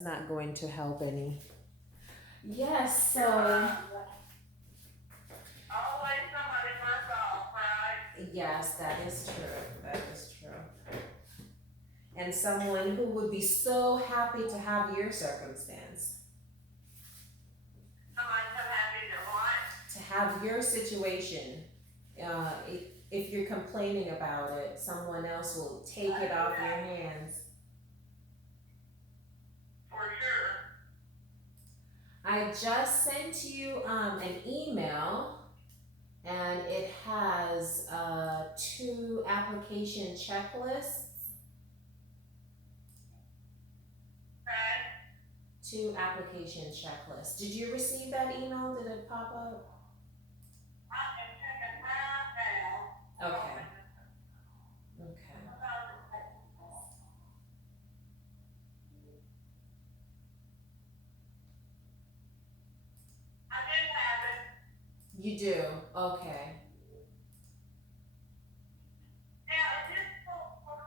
Not going to help any. Yes, so Always somebody first off, right? yes, that is true. That is true. And someone who would be so happy to have your circumstance, Somebody's so happy to what? to have your situation. If you're complaining about it, someone else will take it off your hands. For sure. I just sent you an email, and it has two application checklists. Okay. Two application checklists. Did you receive that email? Did it pop up? I can check it right now. Okay. Okay. I do have it. You do? Okay. Now, is this for,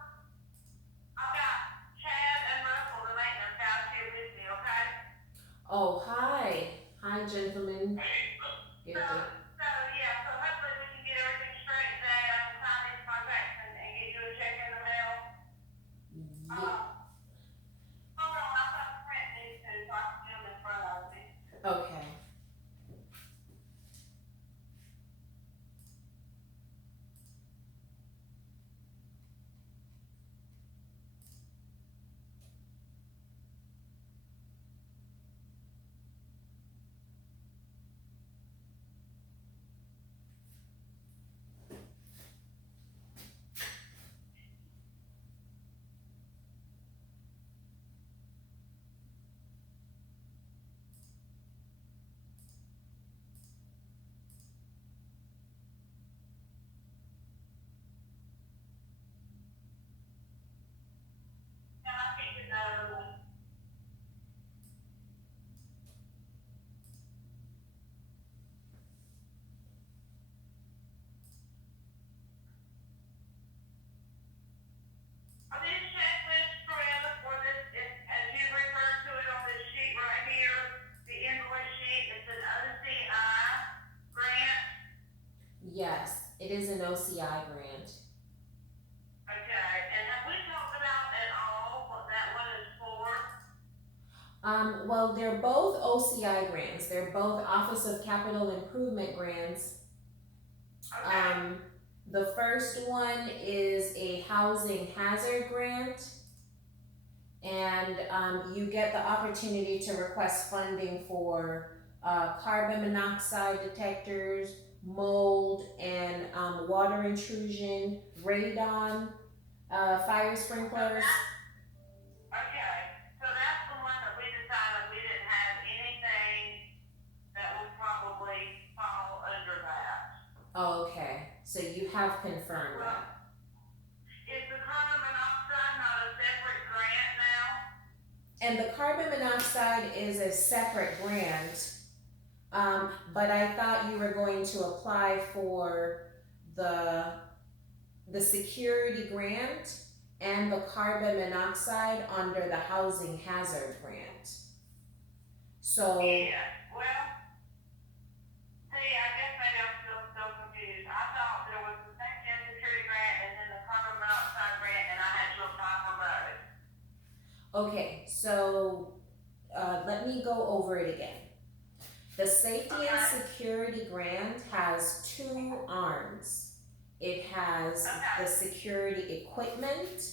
I've got Chad and Russell, the maintenance guys here with me, okay? Oh, hi. Hi, gentlemen. So, Good to- yeah, so hopefully we can get everything straight today. I can sign these contracts and get you a check in the mail. Ye- Hold on, I've got to print these two so I can get them in front of me. okay. And I think it's another one. Are these checklists for this, as you referred to it on this sheet right here, the invoice sheet, it's an OCI grant? Yes, it is an OCI grant. Okay, and have we talked about at all what that one is for? Well, they're both OCI grants. They're both Office of Capital Improvement grants. Okay, The first one is a housing hazard grant, and you get the opportunity to request funding for carbon monoxide detectors, mold, and water intrusion, radon, fire sprinklers. okay, so that's the one that we decided we didn't have anything that would probably fall under that. Okay, so you have confirmed Well, that. is the carbon monoxide not a separate grant now? And the carbon monoxide is a separate grant, but I thought you were going to apply for the the security grant and the carbon monoxide under the housing hazard grant. So, Yeah, well, see, I guess maybe I'm still so confused. I thought there was the safety and security grant and then the carbon monoxide grant, and I had to apply for both. okay, so let me go over it again. The safety and Okay, security grant has two arms. It has the okay, security equipment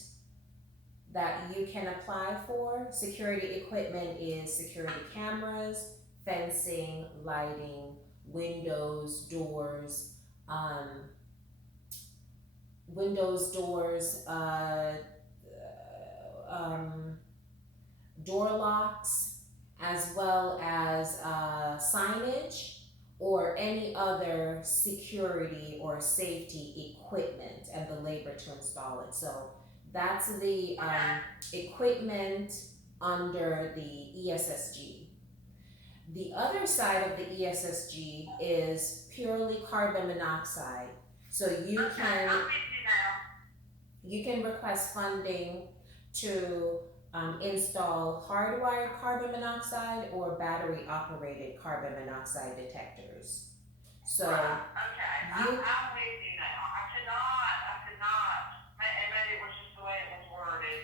that you can apply for. Security equipment is security cameras, fencing, lighting, windows, doors, um, doors, um, door locks, as well as signage or any other security or safety equipment and the labor to install it. So that's the okay, equipment under the ESSG. The other side of the ESSG is purely carbon monoxide. So okay, I'm with you now. you can request funding to install hardwired carbon monoxide or battery operated carbon monoxide detectors. So Right. Okay. you, I'm with you now. I could not, and maybe it was just the way it was worded.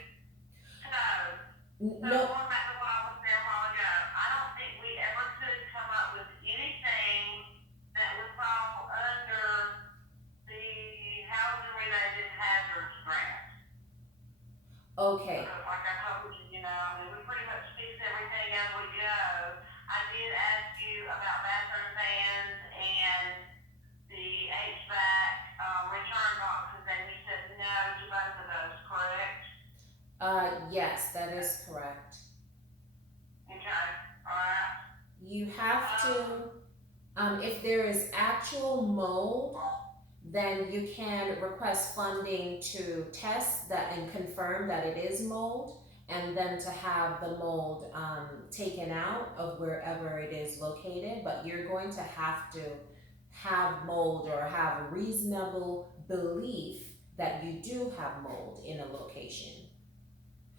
So, so no, going back to what I was there a while ago, I don't think we ever could come up with anything that would fall under the housing related hazards grant. okay. Because like I told you, I mean, we pretty much fix everything as we go. I did ask you about bathroom fans and the HVAC return boxes, and you said no to both of those, correct? Yes, that is correct. Okay, alright. You have Um, to, if there is actual mold, then you can request funding to test that and confirm that it is mold, and then to have the mold taken out of wherever it is located. But you're going to have mold or have a reasonable belief that you do have mold in a location.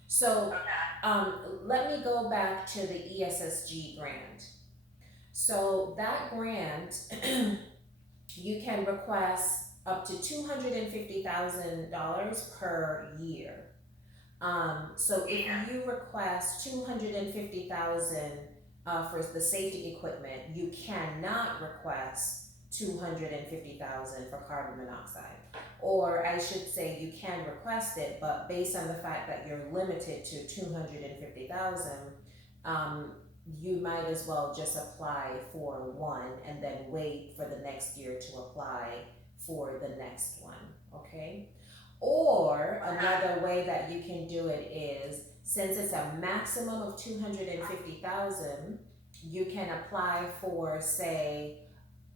So okay, let me go back to the ESSG grant. So that grant, you can request up to $250,000 per year. So if yeah, you request 250,000 for the safety equipment, you cannot request 250,000 for carbon monoxide. Or I should say you can request it, but based on the fact that you're limited to 250,000, um, you might as well just apply for one and then wait for the next year to apply for the next one, okay? Or okay, another way that you can do it is, since it's a maximum of 250,000, you can apply for, say,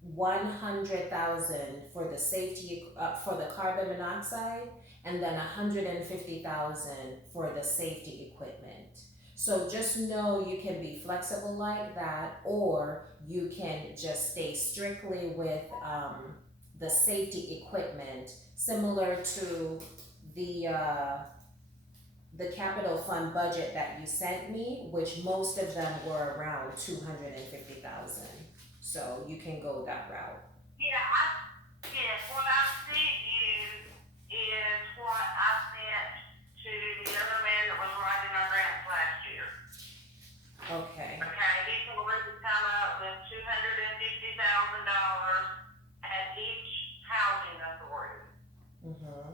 100,000 for the safety, for the carbon monoxide, and then 150,000 for the safety equipment. So just know you can be flexible like that, or you can just stay strictly with the safety equipment, similar to the uh, the capital fund budget that you sent me, which most of them were around 250,000. So you can go that route. yeah, yes, what I sent you is what I sent to the other man that was writing our grants last year. Okay. Okay, he told us to come up with $250,000 at each housing authority. Mm-hmm.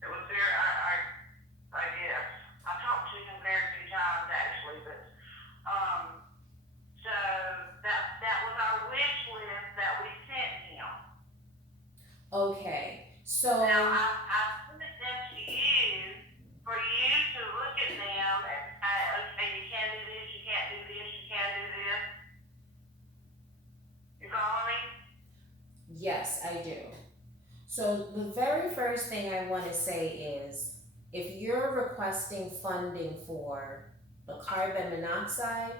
It was very, I guess, I talked to him very few times actually, but, so that was our wish list that we sent him. Okay. Now, So I sent them to you for you to look at them and say, okay, you can do this, you can't do this, you can do this. You follow me? yes, I do. So the very first thing I want to say is, if you're requesting funding for the carbon monoxide,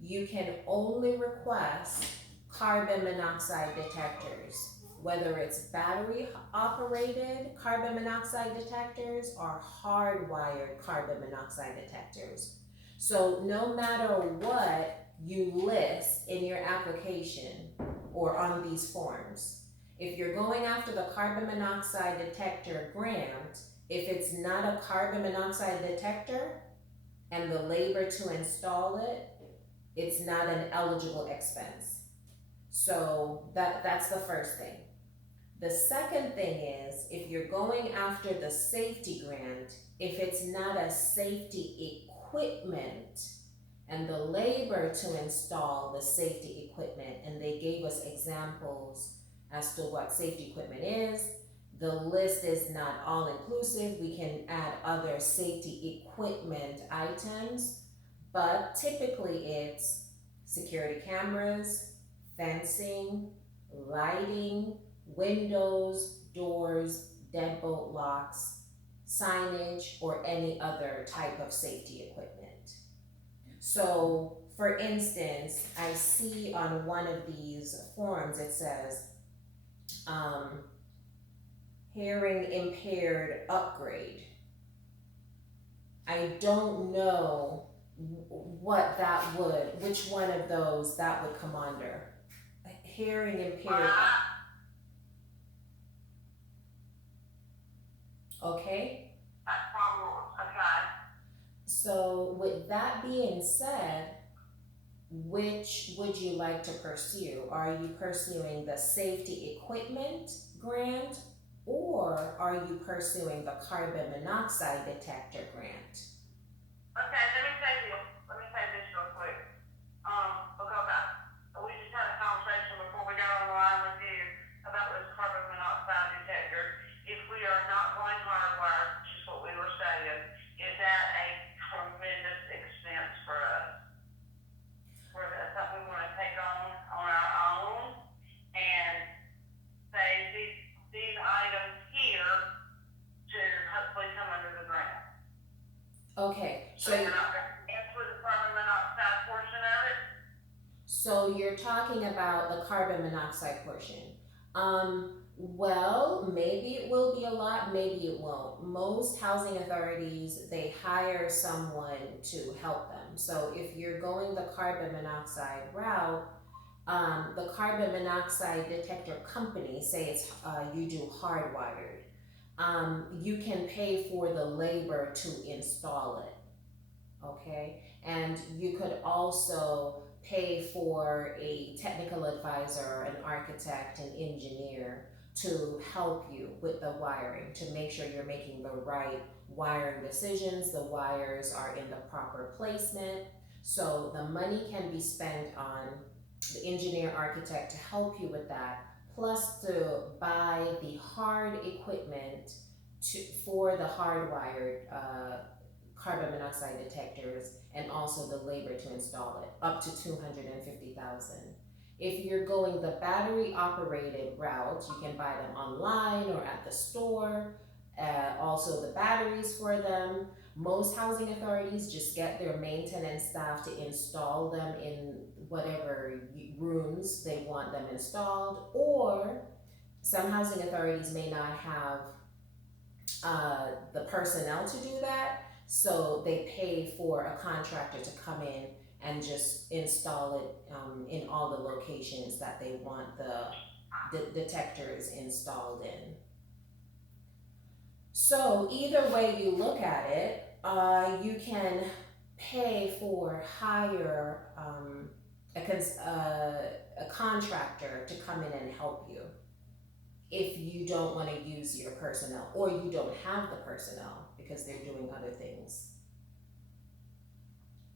you can only request carbon monoxide detectors, whether it's battery operated carbon monoxide detectors or hardwired carbon monoxide detectors. So no matter what you list in your application or on these forms, if you're going after the carbon monoxide detector grant, if it's not a carbon monoxide detector and the labor to install it, it's not an eligible expense. So that's the first thing. The second thing is, if you're going after the safety grant, if it's not a safety equipment and the labor to install the safety equipment, and they gave us examples as to what safety equipment is, the list is not all inclusive. We can add other safety equipment items, but typically it's security cameras, fencing, lighting, windows, doors, deadbolt locks, signage, or any other type of safety equipment. So, for instance, I see on one of these forms it says, um, hearing impaired upgrade. I don't know what that would, which one of those that would come under. Hearing impaired, Right? okay? That's probably, okay. So with that being said, which would you like to pursue? Are you pursuing the safety equipment grant or are you pursuing the carbon monoxide detector grant? Okay, let me say this real quick. Because we just had a conversation before we got on the line with you about this carbon monoxide detector. If we are not going hardwire, which is what we were saying, is that a tremendous expense for us? Where that's something we want to take on our own and say these items here to hopefully come under the grant. Okay, So you're not going to include the carbon monoxide portion of it? so you're talking about the carbon monoxide portion. Well, maybe it will be a lot, maybe it won't. Most housing authorities, they hire someone to help them. So if you're going the carbon monoxide route, the carbon monoxide detector company, say it's you do hardwired, you can pay for the labor to install it, okay? And you could also pay for a technical advisor, an architect, an engineer to help you with the wiring to make sure you're making the right wiring decisions, the wires are in the proper placement. So the money can be spent on the engineer architect to help you with that, plus to buy the hard equipment for the hardwired carbon monoxide detectors and also the labor to install it, up to 250,000. If you're going the battery operated route, you can buy them online or at the store. Also the batteries for them. Most housing authorities just get their maintenance staff to install them in whatever rooms they want them installed, or some housing authorities may not have the personnel to do that, so they pay for a contractor to come in and just install it in all the locations that they want the detectors installed in. So either way you look at it, you can pay for hire a contractor to come in and help you if you don't want to use your personnel or you don't have the personnel because they're doing other things.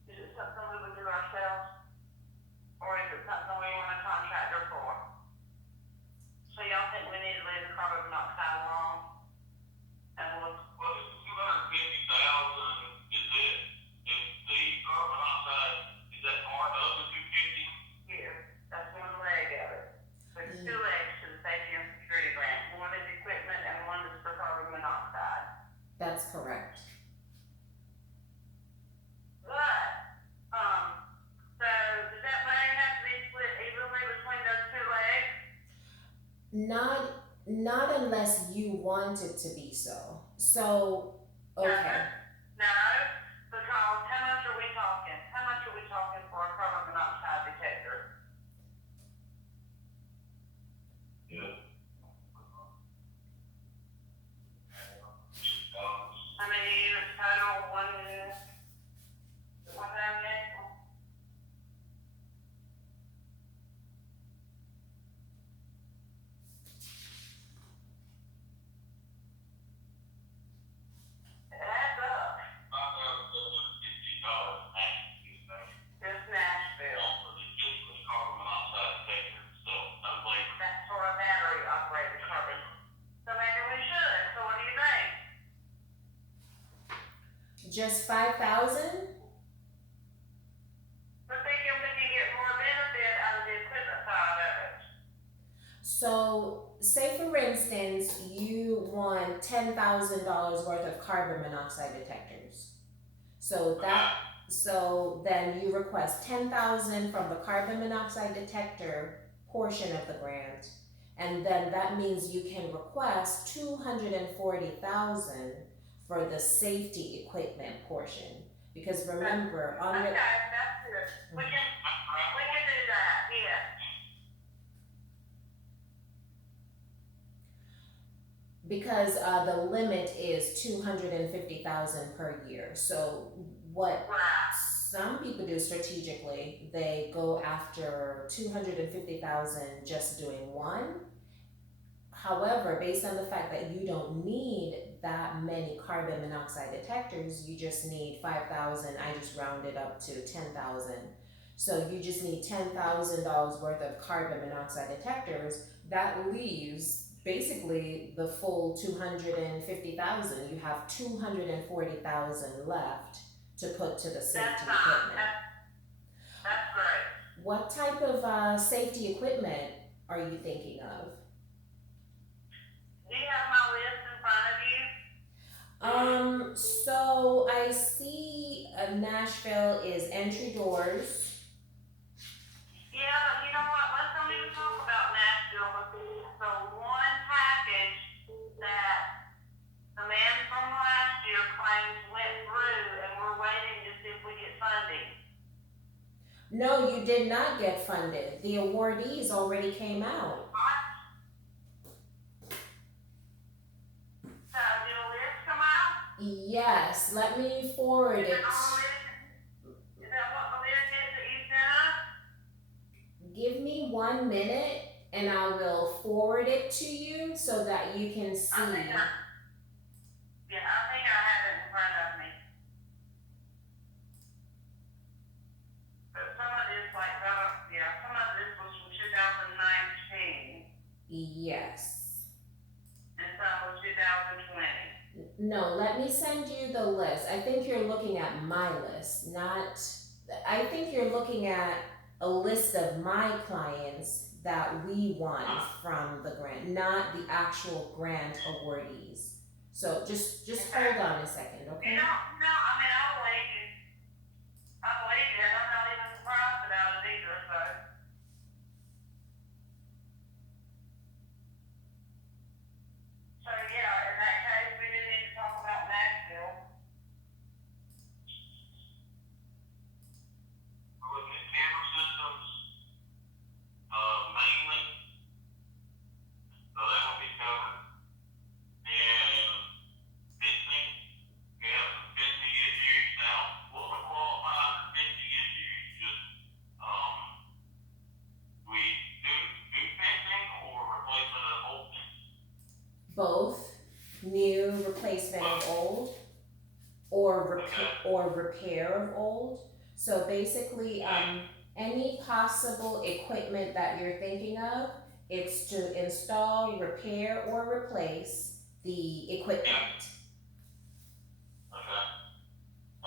Is it something we would do ourselves? Or is it something we want a contractor for? So y'all think we need to leave the carbon monoxide alone? And we'll, Well, it's 250,000, is the carbon monoxide, is that part of the 250? here, that's one leg of it. There's two legs to the safety and security grant. One is equipment and one is for carbon monoxide. That's correct. But, so does that money have to be split evenly between those two legs? Not unless you want it to be so. So okay. No, because how much are we talking? How much are we talking for a carbon monoxide detector? Yeah. How many units total? One thousand? It adds up. $5,750 maximum. Just Nashville. Just for the carbon monoxide detector itself, no labor. That's for a battery operated carbon. So maybe we should. So what do you think? Just 5,000? But thinking we can get more benefit out of the equipment side of it. So say for instance you want $10,000 worth of carbon monoxide detectors. So then you request 10,000 from the carbon monoxide detector portion of the grant, and then that means you can request 240,000 for the safety equipment portion. Because remember, on Okay, your, that's good. We can do that, yes. because the limit is 250,000 per year. So what Right. some people do strategically, they go after 250,000 just doing one. However, based on the fact that you don't need that many carbon monoxide detectors, you just need 5,000. I just rounded up to 10,000. So you just need $10,000 worth of carbon monoxide detectors. That leaves basically the full 250,000. You have 240,000 left to put to the safety equipment. That's great. What type of safety equipment are you thinking of? Do you have my list in front of you? So I see Nashville is entry doors. Yeah, but you know what? Let's don't even talk about Nashville because the one package that the man from last year claims went through, and we're waiting to see if we get funding. No, you did not get funded. The awardees already came out. So did a list come out? Yes, let me forward Is it. it on the list? Is that what the list is that you sent us? Give me 1 minute and I will forward it to you so that you can see. I think I have it in front of me. But some of this, some of this was from 2019, Yes. and some was 2020. No, let me send you the list. I think you're looking at my list, not. I think you're looking at a list of my clients that we won from the grant, not the actual grant awardees. So just hold on a second, okay? No, I mean, I believe you. I believe you, and I'm not even surprised about it either, so. So, yeah, in that case, we do need to talk about Nashville. We're looking at camera systems, mainly, so that will be covered. And fencing, we have some fencing issues now. What would qualify under fencing issues? Just, we do fencing or replacement of old fencing? Both new replacement of old or repair of old. So basically, any possible equipment that you're thinking of, it's to install, repair, or replace the equipment. Okay. I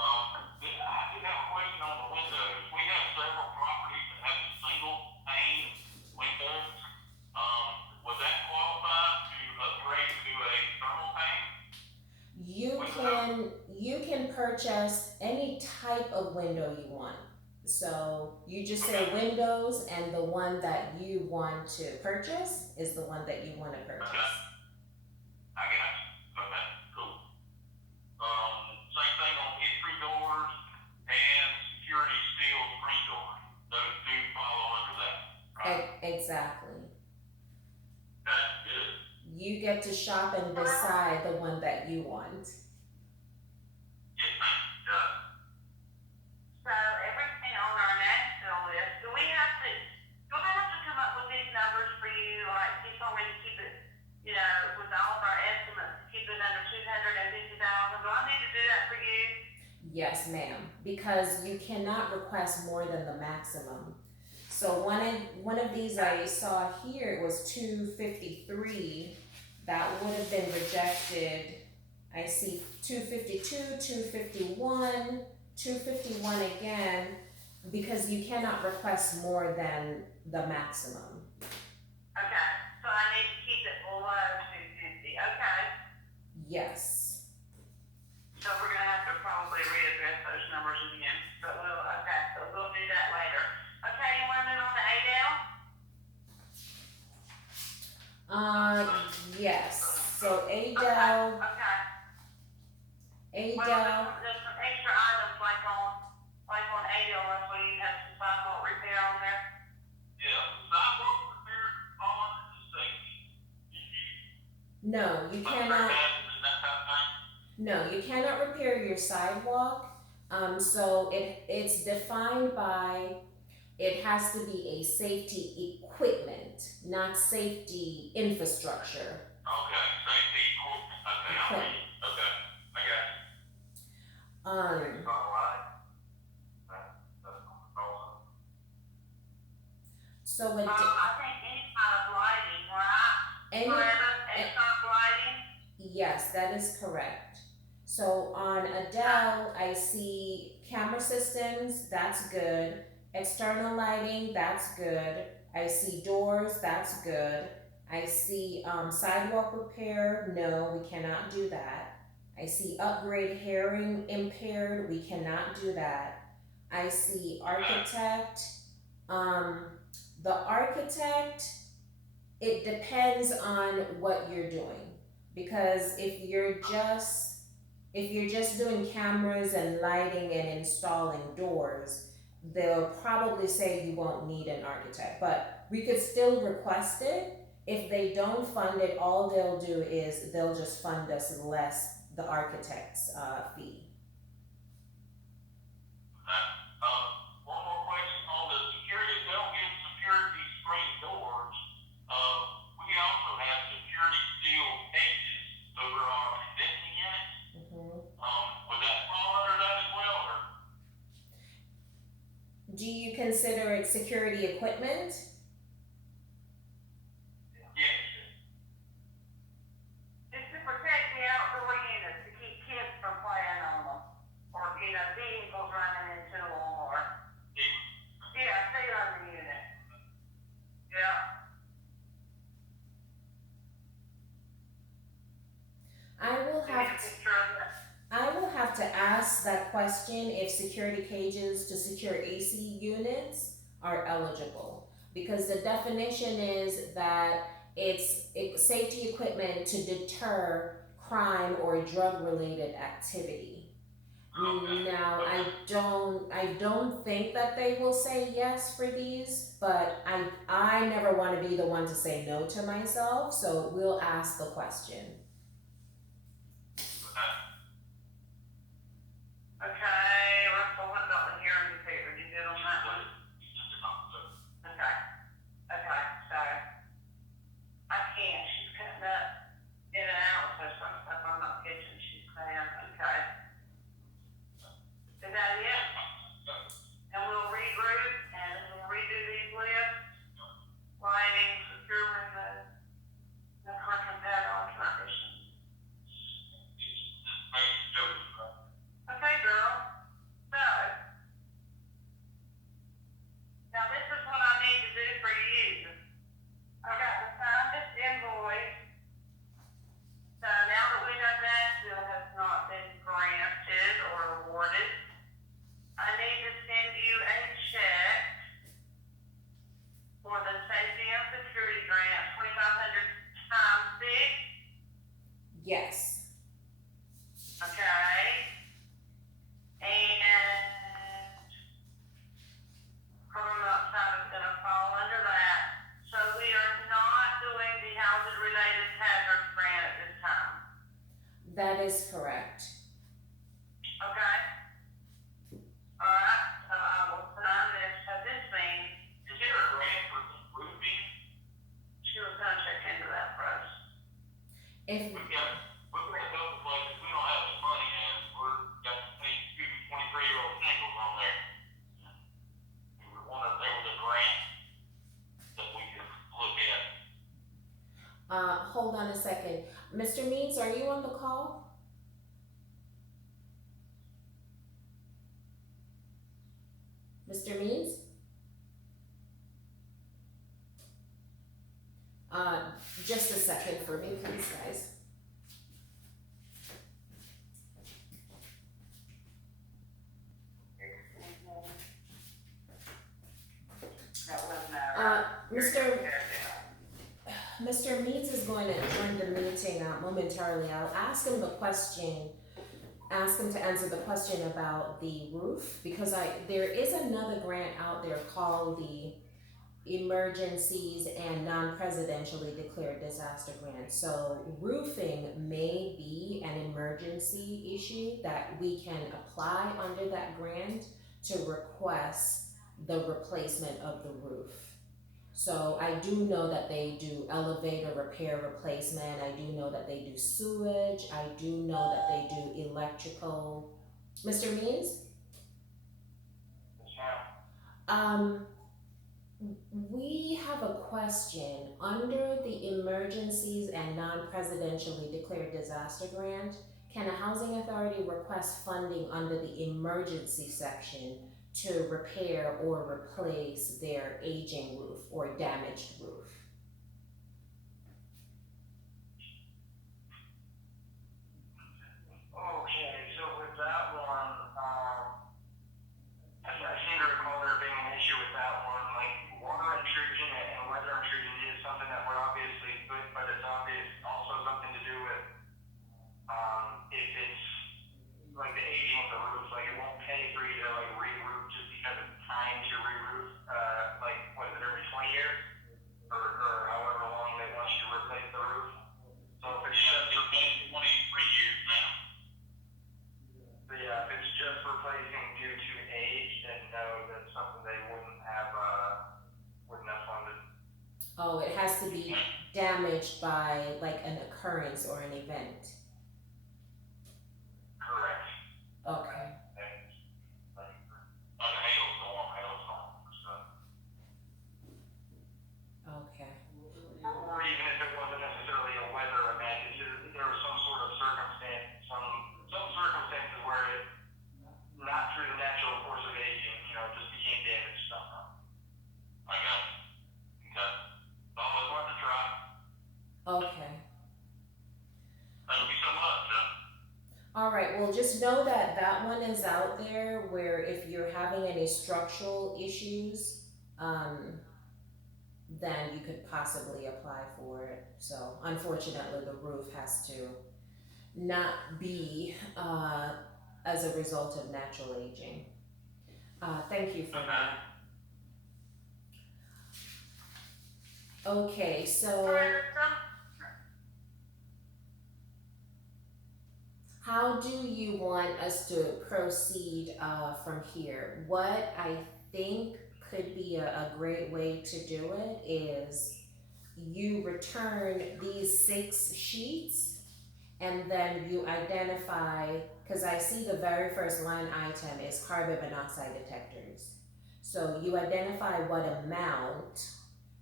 do have a question on the windows. We have several properties that have single pane windows. Would that qualify to upgrade to a thermal pane? You can purchase any type of window you want. So you just say windows, and the one that you want to purchase is the one that you want to purchase. Okay. I got you. Okay, cool. Same thing on entry doors and security steel screen doors. Those two follow under that, right? Exactly. That's good. You get to shop and decide the one that you want. Yes, ma'am. Yeah. So everything on our Nashville list, do we have to come up with these numbers for you, like, you told me to keep it, with all of our estimates, keep it under 250,000, do I need to do that for you? Yes, ma'am, because you cannot request more than the maximum. So one of these I saw here, it was 253. That would have been rejected. I see 252, 251, 251 again, because you cannot request more than the maximum. Okay, so I need to keep it below 250, okay. Yes. So we're gonna have to probably readdress those numbers again, so we'll do that later. Okay, you wanna move on to Adele? Yes. So Adele. Okay. some sidewalk repair on there? Yeah, sidewalk repair, all under the safety issue. No, you Like cannot. hazards and that type of thing. No, you cannot repair your sidewalk. So it's defined by, it has to be a safety equipment, not safety infrastructure. Okay, safety equipment, okay, I'm with you, okay, I got you. Um, Alright. That's awesome. so it, I think any kind of lighting, right? any, Forever, and stop lighting? yes, that is correct. So on Adele, I see camera systems, that's good. External lighting, that's good. I see doors, that's good. I see sidewalk repair, no, we cannot do that. I see upgrade hearing impaired, we cannot do that. I see architect, the architect, it depends on what you're doing. Because if you're just doing cameras and lighting and installing doors, they'll probably say you won't need an architect. But we could still request it. If they don't fund it, all they'll do is they'll just fund us less the architect's fee. One more question on the security, if they don't get security screen doors, we also have security steel cages over our convention units. Would that fall under that as well, or? Do you consider it security equipment? Yes. It's to protect the outdoor units, to keep kids from playing on them, or, vehicles running into them, or, stay on the unit. Yeah. I will have to ask that question if security cages to secure AC units are eligible. Because the definition is that it's safety equipment to deter crime or drug related activity. Now, I don't think that they will say yes for these, but I never want to be the one to say no to myself, so we'll ask the question. Okay, Russell, what about the hearing repair? You good on that one? Okay. Okay, so, I can't, she's cutting up in and out, so some stuff I'm not catching, she's saying, okay. Is that it? And we'll regroup, and we'll redo these lists, lighting, secure windows, the parking pad alternation. Okay, girl. So, now this is what I need to do for you. I got to sign this invoice. So now that we know Nashville has not been granted or awarded, I need to send you a check for the safety and security grant, 2,500 times 6. Yes. Okay. And criminal outside is gonna fall under that. So we are not doing the housing related hazard grant at this time. That is correct. Okay? Alright, so I will sign this. So this means Is there a grant for roofing? she was gonna check into that for us. If We've got a couple places, we don't have the money, and we're got to pay 23-year-old singles on there. We were wondering if there was a grant that we could look at. hold on a second. Mr. Means, are you on the call? Mr. Means? Just a second for me, please, guys. That wasn't Mr. Means is going to join the meeting momentarily. I'll ask him the question ask him to answer the question about the roof, because there is another grant out there called the Emergencies and Non-Presidentially Declared Disaster Grant. So roofing may be an emergency issue that we can apply under that grant to request the replacement of the roof. So I do know that they do elevator repair replacement. I do know that they do sewage. I do know that they do electrical. Mr. Means? Um, we have a question. Under the Emergencies and Non-Presidentially Declared Disaster Grant, can a housing authority request funding under the emergency section to repair or replace their aging roof or damaged roof? Okay, so with that one, I seem to recall there being an issue with that one. Like water intrusion and weather intrusion is something that we're obviously good, but it's obvious also something to do with if it's like the aging of the roof. Like it won't pay for you to like re-roof just because it's time to re-roof. Like what is it, every 20 years or however long they want you to replace the roof. So if it's Yeah, just it's been 23 years now. yeah, if it's just replacing due to age, then no, that's something they wouldn't have funded. Oh, it has to be damaged by like an occurrence or an event. Correct. Okay. Like a hailstorm or stuff. Okay. Or even if it wasn't necessarily a weather event, if there was some sort of circumstance, some circumstances where it, not through the natural course of aging, just became damaged somehow. I got it. Okay. It's always worth a try. Okay. Thank you so much, Jeff. All right. Well, just know that that one is out there where if you're having any structural issues, then you could possibly apply for it. So unfortunately, the roof has to not be as a result of natural aging. Thank you for that. Okay, so how do you want us to proceed from here? What I think could be a great way to do it is you return these 6 sheets and then you identify, because I see the very first line item is carbon monoxide detectors. So you identify what amount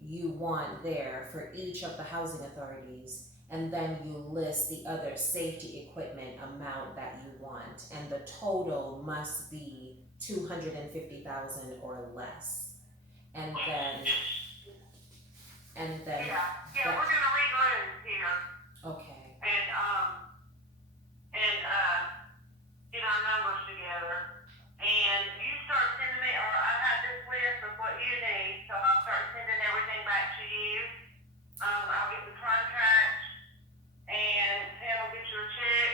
you want there for each of the housing authorities, and then you list the other safety equipment amount that you want, and the total must be 250,000 or less. And then Yeah, we're gonna regroup here okay. and get our numbers together. And you start sending me, or I have this list of what you need, so I'll start sending everything back to you. I'll get the contract, and Pam will get your check.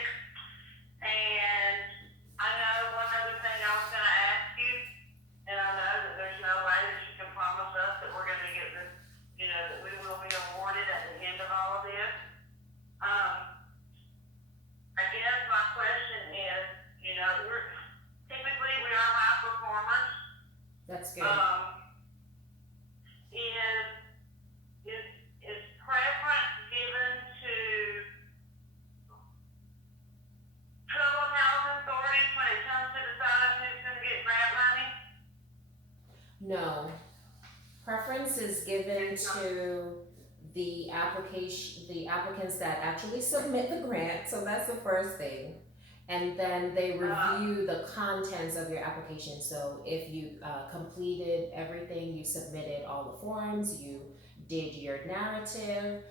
And I know one other thing I was gonna ask you, and I know that there's no way that you can promise us that we're gonna get this, that we will be awarded at the end of all of this. I guess my question is, we are high performers. That's good. Is preference given to troubled housing authorities when it comes to deciding who's gonna get grant money? No. Preference is given to the applicants that actually submit the grant, so that's the first thing. And then they review the contents of your application. So if you completed everything, you submitted all the forms, you did your narrative,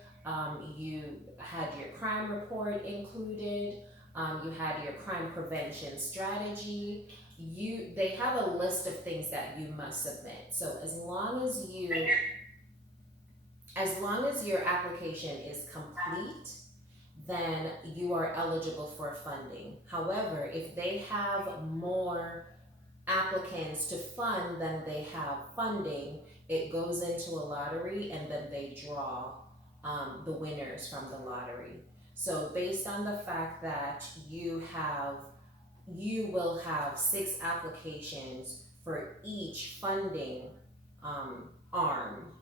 you had your crime report included, you had your crime prevention strategy. They have a list of things that you must submit. So as long as your application is complete, then you are eligible for funding. However, if they have more applicants to fund than they have funding, it goes into a lottery and then they draw the winners from the lottery. So based on the fact that you will have 6 applications for each funding arm,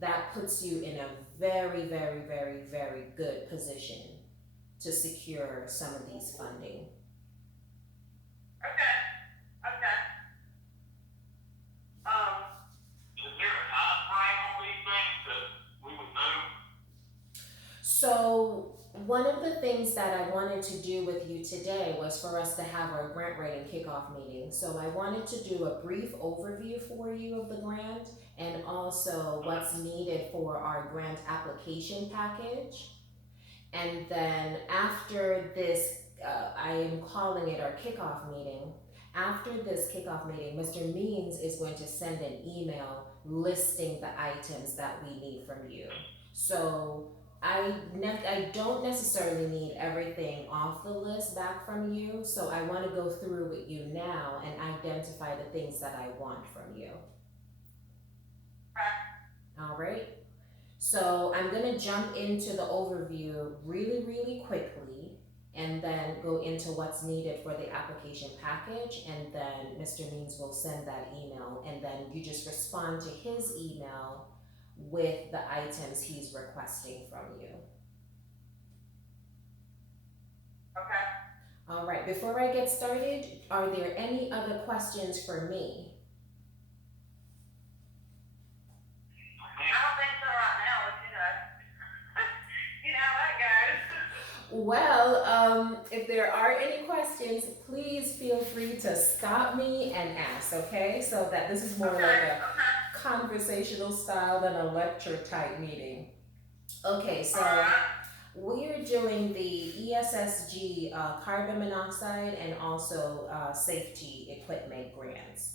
that puts you in a very, very, very, very good position to secure some of these funding. Okay, okay. Is there a time frame on these things that we would know? So one of the things that I wanted to do with you today was for us to have our grant writing kickoff meeting. So I wanted to do a brief overview for you of the grant and also what's needed for our grant application package. And then after this, I am calling it our kickoff meeting. After this kickoff meeting, Mr. Means is going to send an email listing the items that we need from you. So I don't necessarily need everything off the list back from you, so I want to go through with you now and identify the things that I want from you. All right. So I'm gonna jump into the overview really, really quickly and then go into what's needed for the application package, and then Mr. Means will send that email, and then you just respond to his email with the items he's requesting from you. Okay. All right, before I get started, are there any other questions for me? I don't think so right now, but you know how that goes. Well, if there are any questions, please feel free to stop me and ask, okay? So that this is more like a conversational style than a lecture type meeting. Okay, so we're doing the ESSG carbon monoxide and also safety equipment grants.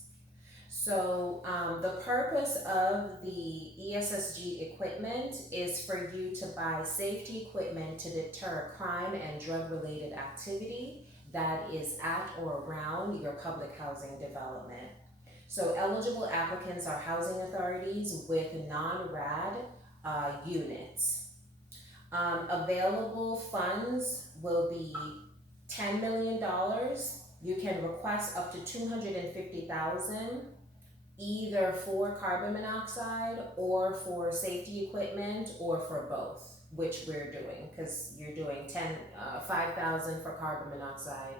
So the purpose of the ESSG equipment is for you to buy safety equipment to deter crime and drug-related activity that is at or around your public housing development. So eligible applicants are housing authorities with non-RAD units. Available funds will be $10 million. You can request up to $250,000 either for carbon monoxide or for safety equipment or for both, which we're doing, because you're doing 5,000 for carbon monoxide,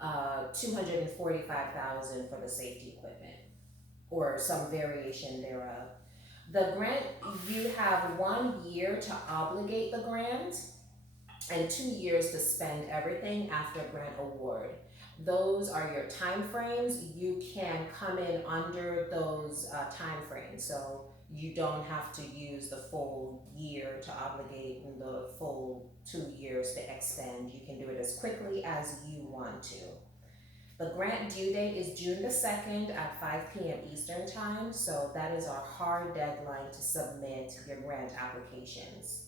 245,000 for the safety equipment, or some variation thereof. The grant, you have 1 year to obligate the grant and 2 years to spend everything after grant award. Those are your time frames. You can come in under those time frames. So you don't have to use the full year to obligate and the full 2 years to extend. You can do it as quickly as you want to. The grant due date is June the 2nd at 5 p.m. Eastern time. So that is our hard deadline to submit your grant applications.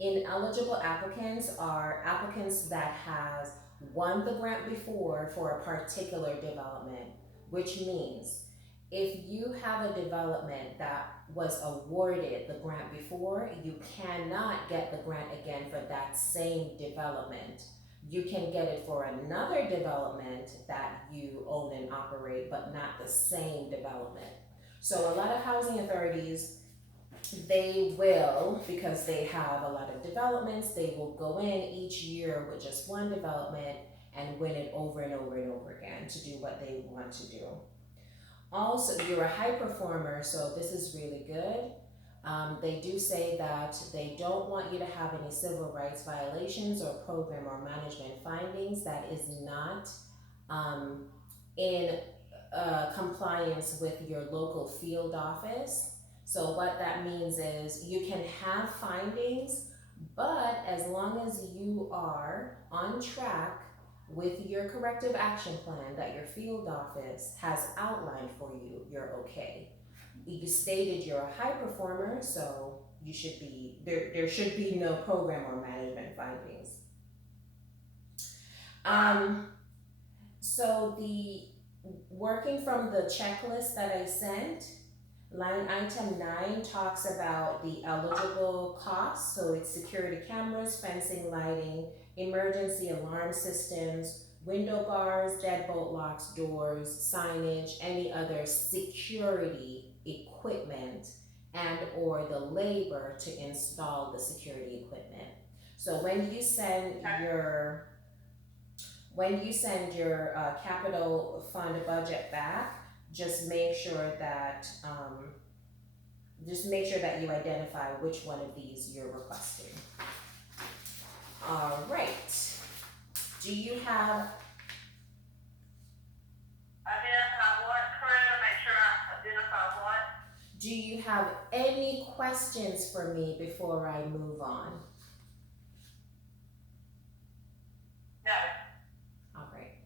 Ineligible applicants are applicants that has won the grant before for a particular development, which means if you have a development that was awarded the grant before, you cannot get the grant again for that same development. You can get it for another development that you own and operate, but not the same development. So a lot of housing authorities, they will, because they have a lot of developments, they will go in each year with just one development and win it over and over and over again to do what they want to do. Also, you're a high performer, so this is really good. They do say that they don't want you to have any civil rights violations or program or management findings that is not in compliance with your local field office. So what that means is you can have findings, but as long as you are on track with your corrective action plan that your field office has outlined for you, you're okay. You stated you're a high performer, so you should be, there should be no program or management findings. So working from the checklist that I sent, line item 9 talks about the eligible costs. So it's security cameras, fencing, lighting, emergency alarm systems, window bars, deadbolt locks, doors, signage, any other security equipment, and or the labor to install the security equipment. So when you send your capital fund budget back, just make sure that you identify which one of these you're requesting. All right. Do you have? Identify what, Coretta? Make sure I identify what? Do you have any questions for me before I move on? No. All right.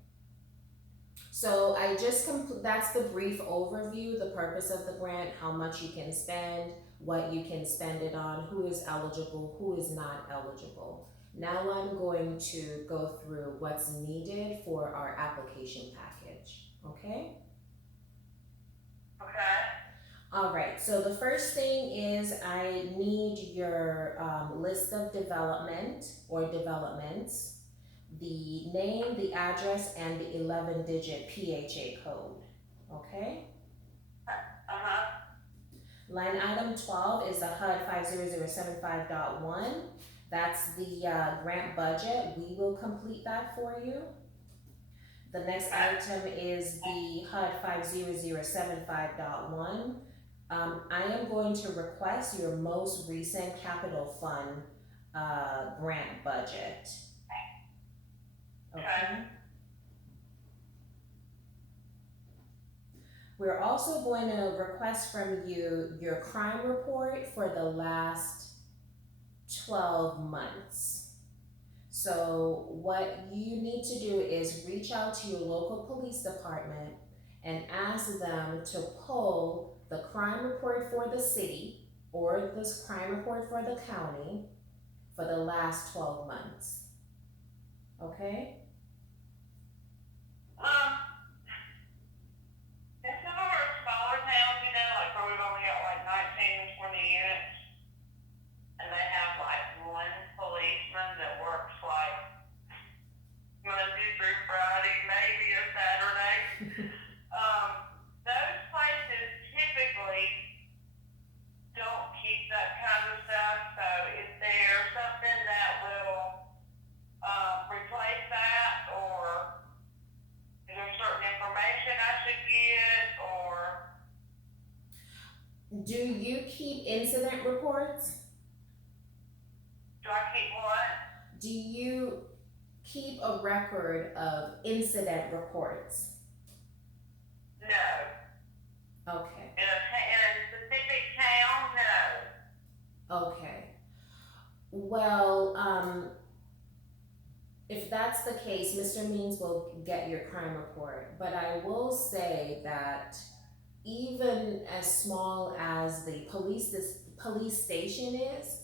So I just that's the brief overview, the purpose of the grant, how much you can spend, what you can spend it on, who is eligible, who is not eligible. Now I'm going to go through what's needed for our application package, okay? Okay. All right, so the first thing is I need your list of developments, the name, the address, and the 11-digit PHA code, okay? Uh-huh. Line item 12 is the HUD 50075.1. That's the grant budget. We will complete that for you. The next item is the HUD 50075.1. I am going to request your most recent capital fund grant budget. Okay. We're also going to request from you your crime report for the last 12 months. So what you need to do is reach out to your local police department and ask them to pull the crime report for the city or this crime report for the county for the last 12 months. Okay? In some of our smaller towns, like where we've only got like 19 or 20 units, and they have like one policeman that works like Monday through Friday, maybe a Saturday. Those places typically don't keep that kind of stuff, so is there something that will replace that, or is there certain information I should get, or? Do you keep incident reports? Do I keep what? Do you keep a record of incident reports? No. Okay. In a specific town, no. Okay. Well, if that's the case, Mr. Means will get your crime report. But I will say that even as small as the police station is,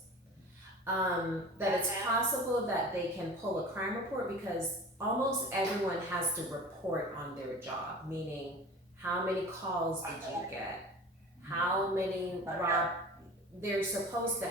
that it's possible that they can pull a crime report because almost everyone has to report on their job, meaning how many calls did you get? How many they're supposed to